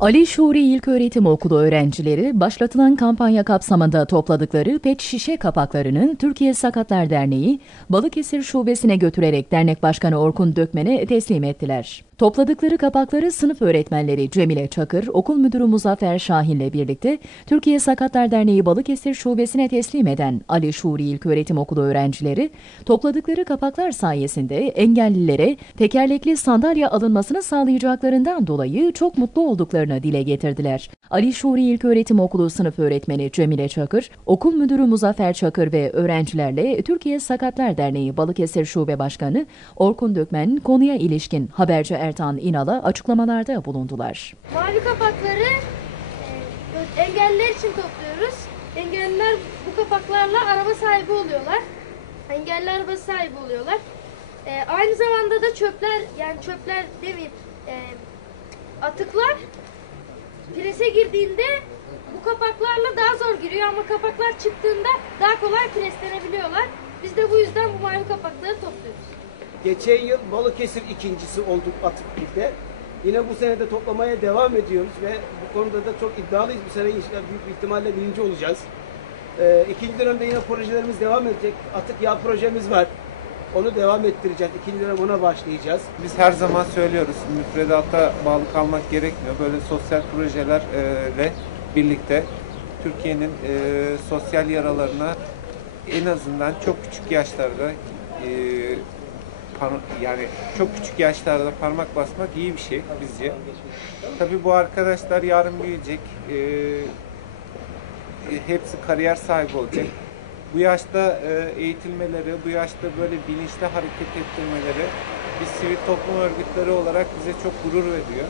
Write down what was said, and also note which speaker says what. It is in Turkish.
Speaker 1: Ali Şuri İlköğretim Okulu öğrencileri başlatılan kampanya kapsamında topladıkları pet şişe kapaklarının Türkiye Sakatlar Derneği Balıkesir Şubesi'ne götürerek dernek başkanı Orkun Dökmen'e teslim ettiler. Topladıkları kapakları sınıf öğretmenleri Cemile Çakır, okul müdürü Muzaffer Şahin'le birlikte Türkiye Sakatlar Derneği Balıkesir Şubesi'ne teslim eden Ali Şuri İlköğretim Okulu öğrencileri, topladıkları kapaklar sayesinde engellilere tekerlekli sandalye alınmasını sağlayacaklarından dolayı çok mutlu olduklarını dile getirdiler. Ali Şuri İlköğretim Okulu sınıf öğretmeni Cemile Çakır, okul müdürü Muzaffer Çakır ve öğrencilerle Türkiye Sakatlar Derneği Balıkesir Şube Başkanı Orkun Dökmen konuya ilişkin haberci Ertan İnal'a açıklamalarda bulundular.
Speaker 2: Mavi kapakları e, engelliler için topluyoruz. Engelliler bu kapaklarla araba sahibi oluyorlar. Engelli araba sahibi oluyorlar. E, aynı zamanda da çöpler yani çöpler demeyeyim e, atıklar girdiğinde bu kapaklarla daha zor giriyor ama kapaklar çıktığında daha kolay preslenebiliyorlar. Biz de bu yüzden bu mavi kapakları topluyoruz.
Speaker 3: Geçen yıl Balıkesir ikincisi olduk atık ligde. Yine bu sene de toplamaya devam ediyoruz ve bu konuda da çok iddialıyız. Bu sene inşallah büyük bir ihtimalle birinci olacağız. Ee, ikinci dönemde yine projelerimiz devam edecek. Atık yağ projemiz var. Onu devam ettireceğiz. İkinci dönem ona başlayacağız.
Speaker 4: Biz her zaman söylüyoruz müfredata bağlı kalmak gerekmiyor. Böyle sosyal projelerle birlikte Türkiye'nin e, sosyal yaralarına en azından çok küçük yaşlarda e, yani çok küçük yaşlarda parmak basmak iyi bir şey bizce. Tabii bu arkadaşlar yarın büyüyecek. E, e, hepsi kariyer sahibi olacak. Bu yaşta e, eğitilmeleri, bu yaşta böyle bilinçli hareket ettirmeleri biz sivil toplum örgütleri olarak bize çok gurur veriyor.